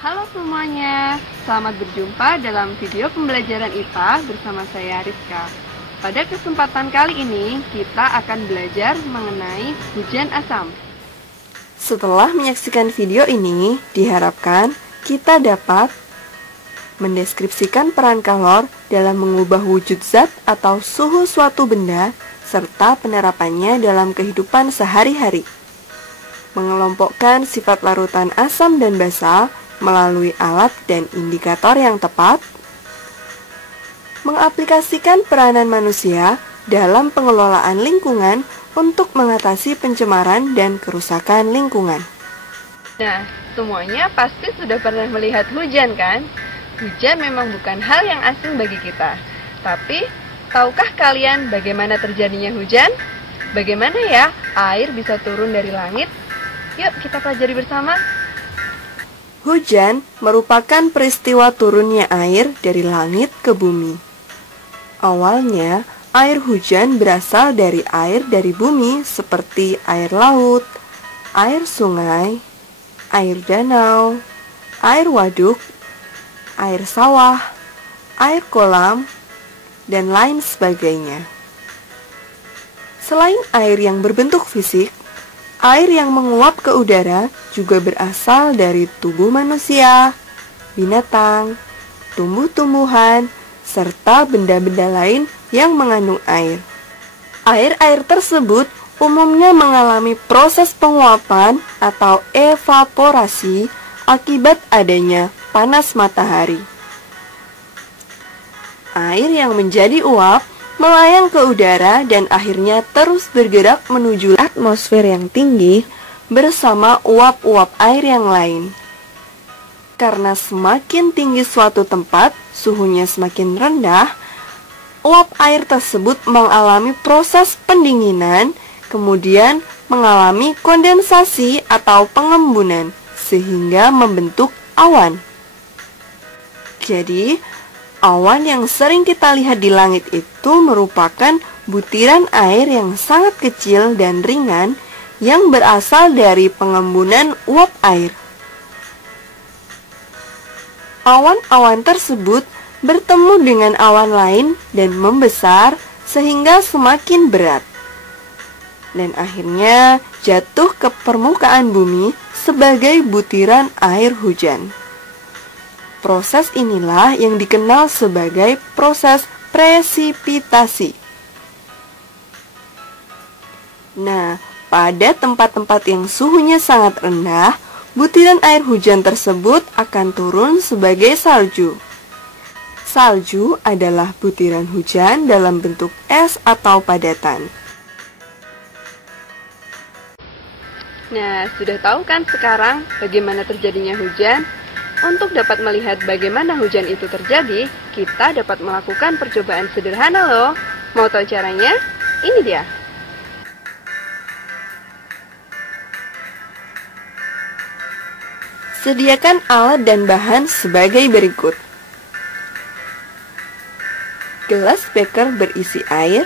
Halo semuanya, selamat berjumpa dalam video pembelajaran IPA bersama saya Rizka. Pada kesempatan kali ini, kita akan belajar mengenai hujan asam. Setelah menyaksikan video ini, diharapkan kita dapat mendeskripsikan peran kalor dalam mengubah wujud zat atau suhu suatu benda, serta penerapannya dalam kehidupan sehari-hari. Mengelompokkan sifat larutan asam dan basa melalui alat dan indikator yang tepat, mengaplikasikan peranan manusia dalam pengelolaan lingkungan untuk mengatasi pencemaran dan kerusakan lingkungan. Nah, semuanya pasti sudah pernah melihat hujan kan? Hujan memang bukan hal yang asing bagi kita. Tapi, tahukah kalian bagaimana terjadinya hujan? Bagaimana ya air bisa turun dari langit? Yuk kita pelajari bersama. Hujan merupakan peristiwa turunnya air dari langit ke bumi. Awalnya, air hujan berasal dari air dari bumi seperti air laut, air sungai, air danau, air waduk, air sawah, air kolam, dan lain sebagainya. Selain air yang berbentuk fisik, air yang menguap ke udara juga berasal dari tubuh manusia, binatang, tumbuh-tumbuhan, serta benda-benda lain yang mengandung air. Air-air tersebut umumnya mengalami proses penguapan atau evaporasi akibat adanya panas matahari. Air yang menjadi uap melayang ke udara dan akhirnya terus bergerak menuju atmosfer yang tinggi bersama uap-uap air yang lain. Karena semakin tinggi suatu tempat, suhunya semakin rendah, uap air tersebut mengalami proses pendinginan, kemudian mengalami kondensasi atau pengembunan, sehingga membentuk awan. Jadi, awan yang sering kita lihat di langit itu merupakan butiran air yang sangat kecil dan ringan yang berasal dari pengembunan uap air. Awan-awan tersebut bertemu dengan awan lain dan membesar sehingga semakin berat. Dan akhirnya jatuh ke permukaan bumi sebagai butiran air hujan. Proses inilah yang dikenal sebagai proses presipitasi. Nah, pada tempat-tempat yang suhunya sangat rendah, butiran air hujan tersebut akan turun sebagai salju. Salju adalah butiran hujan dalam bentuk es atau padatan. Nah, sudah tahu kan sekarang bagaimana terjadinya hujan? Untuk dapat melihat bagaimana hujan itu terjadi, kita dapat melakukan percobaan sederhana loh. Mau tahu caranya? Ini dia. Sediakan alat dan bahan sebagai berikut. Gelas beker berisi air,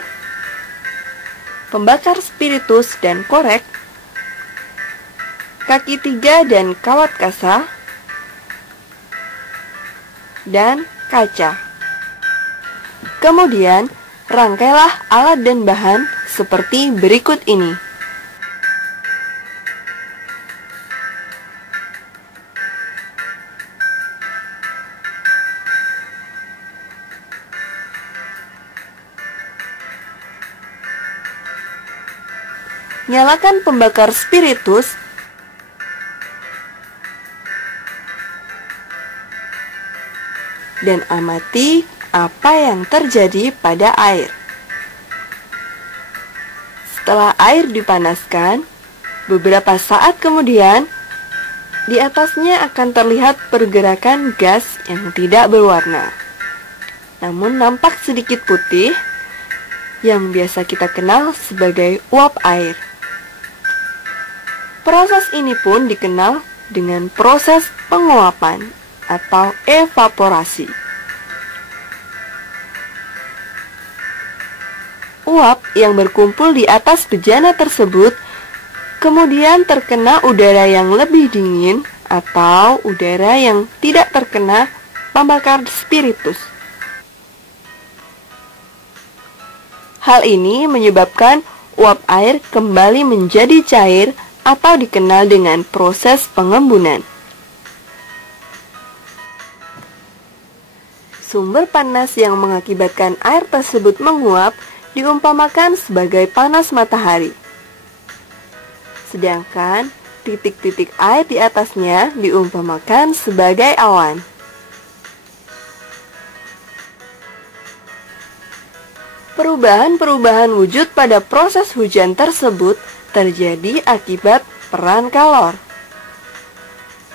pembakar spiritus dan korek, kaki 3 dan kawat kasa, dan kaca. Kemudian, rangkailah alat dan bahan seperti berikut ini. Nyalakan pembakar spiritus dan amati apa yang terjadi pada air. Setelah air dipanaskan, beberapa saat kemudian, di atasnya akan terlihat pergerakan gas yang tidak berwarna, namun nampak sedikit putih, yang biasa kita kenal sebagai uap air. Proses ini pun dikenal dengan proses penguapan atau evaporasi. Uap yang berkumpul di atas bejana tersebut kemudian terkena udara yang lebih dingin atau udara yang tidak terkena pembakar spiritus. Hal ini menyebabkan uap air kembali menjadi cair atau dikenal dengan proses pengembunan. Sumber panas yang mengakibatkan air tersebut menguap diumpamakan sebagai panas matahari. Sedangkan titik-titik air di atasnya diumpamakan sebagai awan. Perubahan-perubahan wujud pada proses hujan tersebut terjadi akibat peran kalor.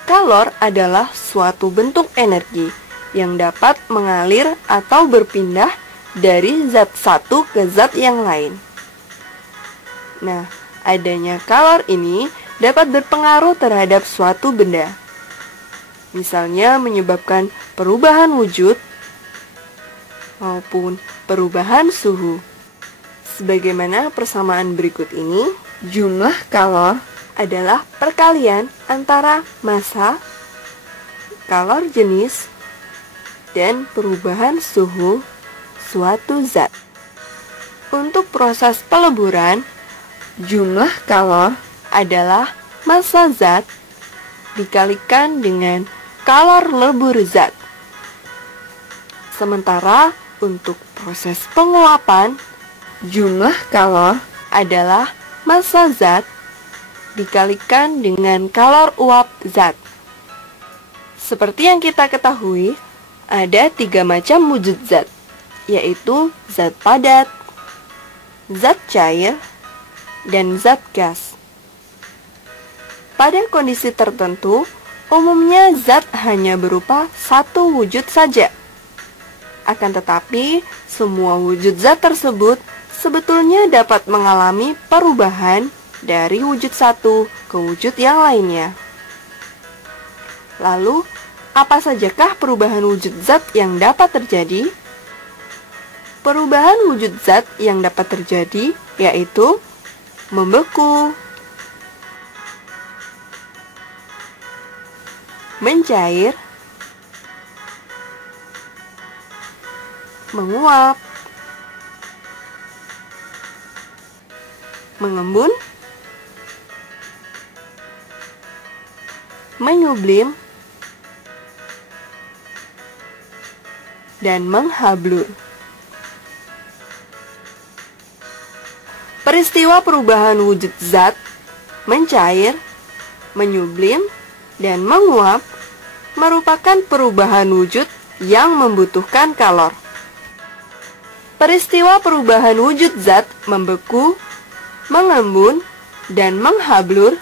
Kalor adalah suatu bentuk energi yang dapat mengalir atau berpindah dari zat satu ke zat yang lain. Nah, adanya kalor ini dapat berpengaruh terhadap suatu benda. Misalnya menyebabkan perubahan wujud maupun perubahan suhu. Sebagaimana persamaan berikut ini, jumlah kalor adalah perkalian antara massa, kalor jenis, dan perubahan suhu suatu zat. Untuk proses peleburan, jumlah kalor adalah massa zat dikalikan dengan kalor lebur zat. Sementara untuk proses penguapan, jumlah kalor adalah massa zat dikalikan dengan kalor uap zat. Seperti yang kita ketahui, ada 3 macam wujud zat, yaitu zat padat, zat cair, dan zat gas. Pada kondisi tertentu, umumnya zat hanya berupa satu wujud saja. Akan tetapi, semua wujud zat tersebut sebetulnya dapat mengalami perubahan dari wujud satu ke wujud yang lainnya. Lalu, apa sajakah perubahan wujud zat yang dapat terjadi? Perubahan wujud zat yang dapat terjadi yaitu membeku, mencair, menguap, mengembun, menyublim, dan menghablur. Peristiwa perubahan wujud zat, mencair, menyublim, dan menguap merupakan perubahan wujud yang membutuhkan kalor. Peristiwa perubahan wujud zat membeku, mengembun, dan menghablur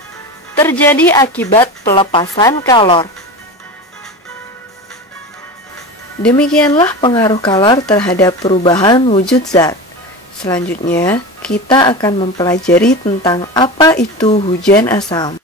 terjadi akibat pelepasan kalor. Demikianlah pengaruh kalor terhadap perubahan wujud zat. Selanjutnya, kita akan mempelajari tentang apa itu hujan asam.